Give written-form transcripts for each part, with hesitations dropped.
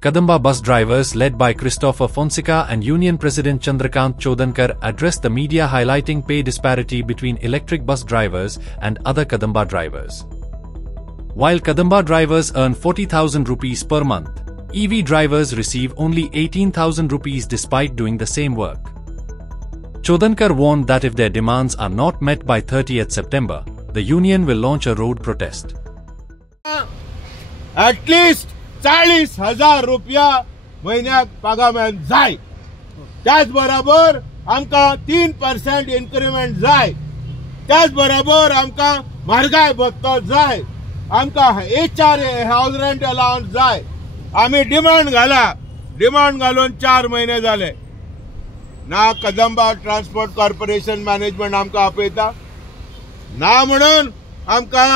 Kadamba bus drivers led by Christopher Fonseca and Union President Chandrakant Chodankar addressed the media highlighting pay disparity between electric bus drivers and other Kadamba drivers. While Kadamba drivers earn 40,000 rupees per month, EV drivers receive only 18,000 rupees despite doing the same work. Chodankar warned that if their demands are not met by 30th September, the union will launch a road protest. At least 40,000 रुपया महिन्याक पगार जाय. त्याच बरोबर आमका 3% increment जाय. त्याच बरोबर आमका म्हारगाय भत्तो जाय. आमका HR हाऊस रेंट अलाउन्स जाय. आम्ही डिमांड घालून 4 महिने झाले. ना कदंबा ट्रान्सपोर्ट कॉर्पोरेशन मॅनेजमेंट आमका आपयता ना म्हणून आमका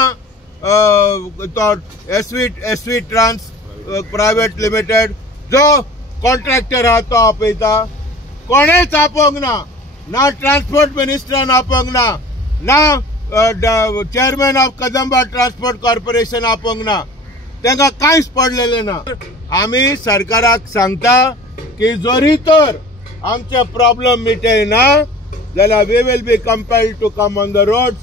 SV ट्रान्स प्रायव्हेट लिमिटेड जो कॉन्ट्रॅक्टर हा तो आपयता. कोणेच आपोवंक ना ट्रान्सपोर्ट मिनिस्टरान आपोवंक ना chairman of Kadamba transport corporation आपोवंक ना. तांकां कांयच पडलेलें ना. आमी सरकाराक सांगता की जोरी तर आमचे प्रॉब्लेम मिटयना जाल्यार we will be compelled to come on the roads.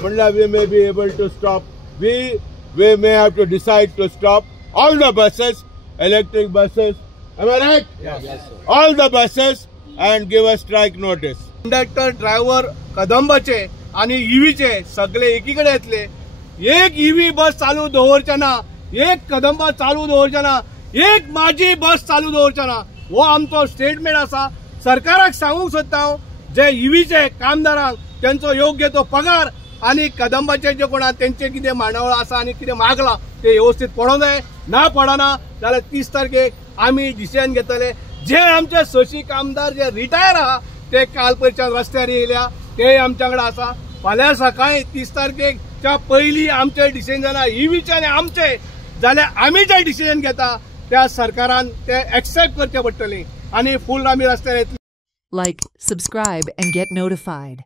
म्हणल्यार we may be able to stop. We may have to decide to stop all the buses, electric buses. Am I right? Yes, sir. All the buses and give a strike notice. Conductor driver कदंबाचे आणि ईव्हीचे सगळे एकीकडे येतले. एक EV बस चालू दवरचे ना, एक कदंबा चालू दवरचे ना, एक माझी बस चालू दवरचे ना. हो आमचो स्टेटमेंट आसा. सरकाराक सांगूंक सोदता जे ईव्हीचे कामदारांक त्यांचो योग्य तो पगार आणि कदंबाचे जे कोण त्यांचे कितें मांडावळ आसा आणि कितें मागला ते व्यवस्थित पडोवंक जाय. ना पडना जाल्यार 30 तारखेक आमी डिसिजन घेतले. जे आमचे सशी कामदार जे रिटायर आहा ते काल परच्यान रस्त्यार येयल्या ते आमच्याकडे आसा. फाल्यां सकाळी 30 तारखेकच्या पयलीं आमचे डिसिजन ईव्हीचे आनी आमचे जाल्यार आमी जे डिसिजन घेता त्या सरकारान ते एक्सेप्ट करचे पडटले आणि फुल आमी रस्त्यार येतले. Like, subscribe and get notified.